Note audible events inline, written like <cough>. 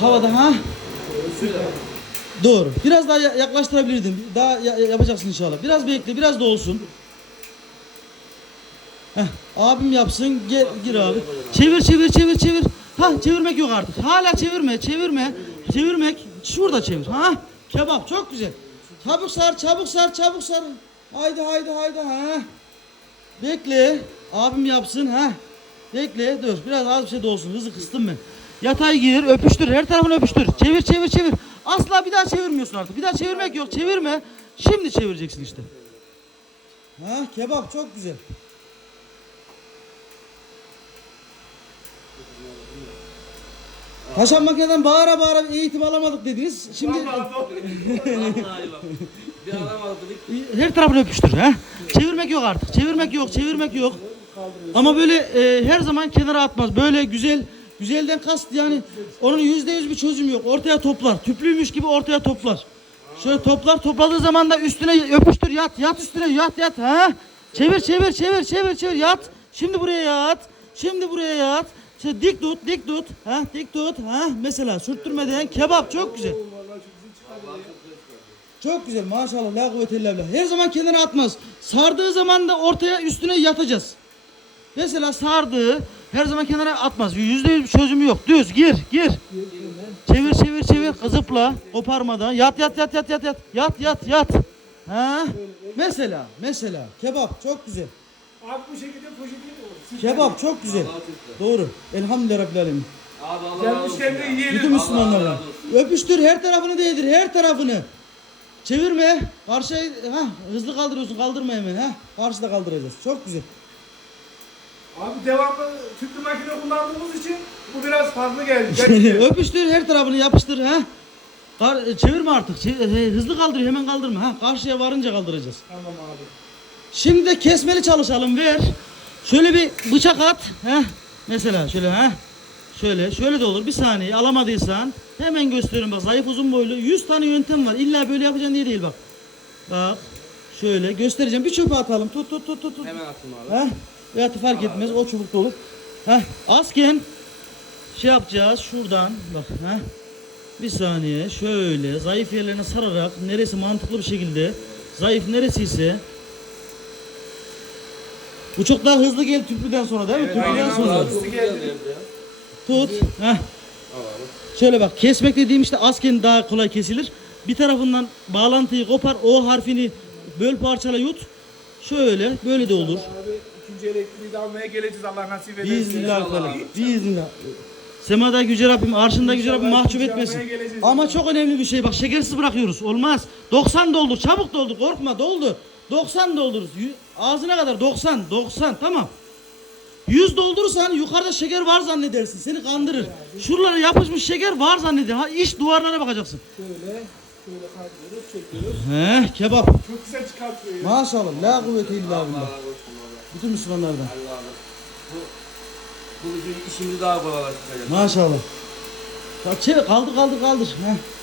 Havada ha? Doğru. Biraz daha ya- yaklaştırabilirdim. Daha ya- yapacaksın inşallah. Biraz bekle, biraz da olsun. Heh, abim yapsın. Gel, gir abi. Çevir, çevir, çevir, çevir. Ha, çevirmek yok artık. Hala çevirme, çevirme. Çevirmek. Şurada çevir. Ha? Kebap çok güzel. Çabuk sar, çabuk sar, çabuk sar. Haydi, haydi, haydi. Ha? Bekle. Abim yapsın. Ha? Bekle. Dur. Biraz az bir şey de olsun. Hızı kıstım ben. Yatay gir, öpüştür. Her tarafını öpüştür. Çevir, çevir, çevir. Asla bir daha çevirmiyorsun artık. Bir daha çevirmek yok. Çevirme. Şimdi çevireceksin işte. Ha, kebap çok güzel. Haşan makineden bağıra bağıra eğitim alamadık dediniz. Şimdi Vallahi <laughs> bak. Bir alamadık. her tarafını öpüştür. Ha? Çevirmek yok artık. Çevirmek yok, çevirmek yok. Ama böyle e, her zaman kenara atmaz. Böyle güzel, güzelden kast yani onun yüzde yüz bir çözüm yok. Ortaya toplar. Tüplüymüş gibi ortaya toplar. Şöyle toplar, topladığı zaman da üstüne öpüştür. Yat, yat üstüne, yat, yat. Ha? Çevir, çevir, çevir, çevir, çevir. Yat. Şimdi buraya yat. Şimdi buraya yat. İşte dik tut, dik tut. Ha, dik tut. Ha, mesela sürttürmeden kebap çok güzel. Çok güzel maşallah la kuvvete illa. Her zaman kenara atmaz. Sardığı zaman da ortaya üstüne yatacağız. Mesela sardığı her zaman kenara atmaz. Yüzde yüz bir çözümü yok. Düz gir gir. Çevir çevir çevir zıpla koparmadan. Yat yat yat yat yat yat. Yat yat yat. Ha? Mesela mesela kebap çok güzel. Abi bu şekilde poşeti Kebap çok güzel. Doğru. Elhamdülillah Rabbil Alemin. Abi Allah razı olsun. Gelmişken de yiyelim. Bütün Müslümanlara. Öpüştür her tarafını değdir her tarafını. Çevirme. Karşıya ha hızlı kaldırıyorsun kaldırma hemen ha. Karşıda kaldıracağız. Çok güzel. Abi devamlı tüplü makine kullandığımız için bu biraz fazla geldi. <laughs> Öpüştür her tarafını yapıştır ha. Kar- e, çevirme artık. E, hızlı kaldır hemen kaldırma ha. Karşıya varınca kaldıracağız. tamam abi. Şimdi de kesmeli çalışalım ver. Şöyle bir bıçak at. Heh. Mesela şöyle ha. Şöyle şöyle de olur. Bir saniye alamadıysan hemen gösteriyorum bak zayıf uzun boylu 100 tane yöntem var. İlla böyle yapacaksın diye değil bak. Bak şöyle göstereceğim. Bir çöpe atalım. Tut tut tut tut. tut. Hemen attım abi. Ha? Veya fark etmez. O çubukta olur. Ha? Azken şey yapacağız şuradan bak ha. Bir saniye şöyle zayıf yerlerine sararak neresi mantıklı bir şekilde zayıf neresiyse bu çok daha hızlı gel tüplüden sonra değil mi? tüplüden aynen sonra. geldi. Tut. Heh. Şöyle bak kesmek dediğim işte azken daha kolay kesilir. Bir tarafından bağlantıyı kopar o harfini böl parçala yut. Şöyle böyle de olur. İkinci elektriği de almaya geleceğiz Allah nasip ederse. Biiznillah İnşallah abi. Biiznillah. Semada Yüce Rabbim, arşında Yüce Rabbim mahcup ikinci etmesin. geleceğiz. Ama çok önemli bir şey bak şekersiz bırakıyoruz. Olmaz. 90 doldur. Çabuk doldur. Korkma doldur. 90 doldururuz. Yü- Ağzına kadar 90. 90 tamam. 100 doldurursan yukarıda şeker var zannedersin. Seni kandırır. Şuralara yapışmış şeker var zanneder. Ha iş duvarlara bakacaksın. Şöyle, şöyle kaydırıyoruz, çekiyoruz. He kebap. Çok güzel çıkartıyor ya. Maşallah. La kuvvete illa Allah billah. razı olsun abi. Bütün Müslümanlardan. Allah razı Bu, bu bizim işimizi daha kolaylaştıracak. Maşallah. Çevir kaldır kaldır kaldır. Heh.